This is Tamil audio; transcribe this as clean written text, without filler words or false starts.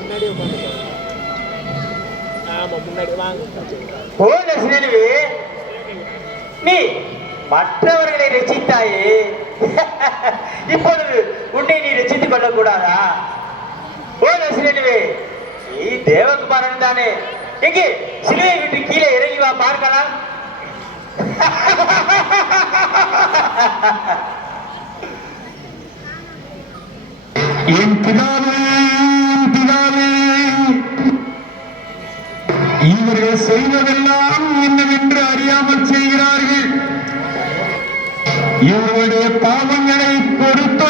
முன்னாடி உட்காந்து ஆமா முன்னாடி வாங்க. நீ மற்றவர்களை ரசித்தாயே, இப்பொழுது உன்னை நீ ரசித்துக் கொள்ளக் கூடாதா? ஓ நசிரேலுவே, நீ தேவகுமாரன் தானே? எங்கே சிலையை விட்டு கீழே இறங்கி வா பார்க்கலாம். என் பிதாவே, இவர்கள் செய்வதெல்லாம் என்னவென்று அறியாமல் செய்கிறார்கள். இவர்களுடைய பாவங்களை பொறுத்த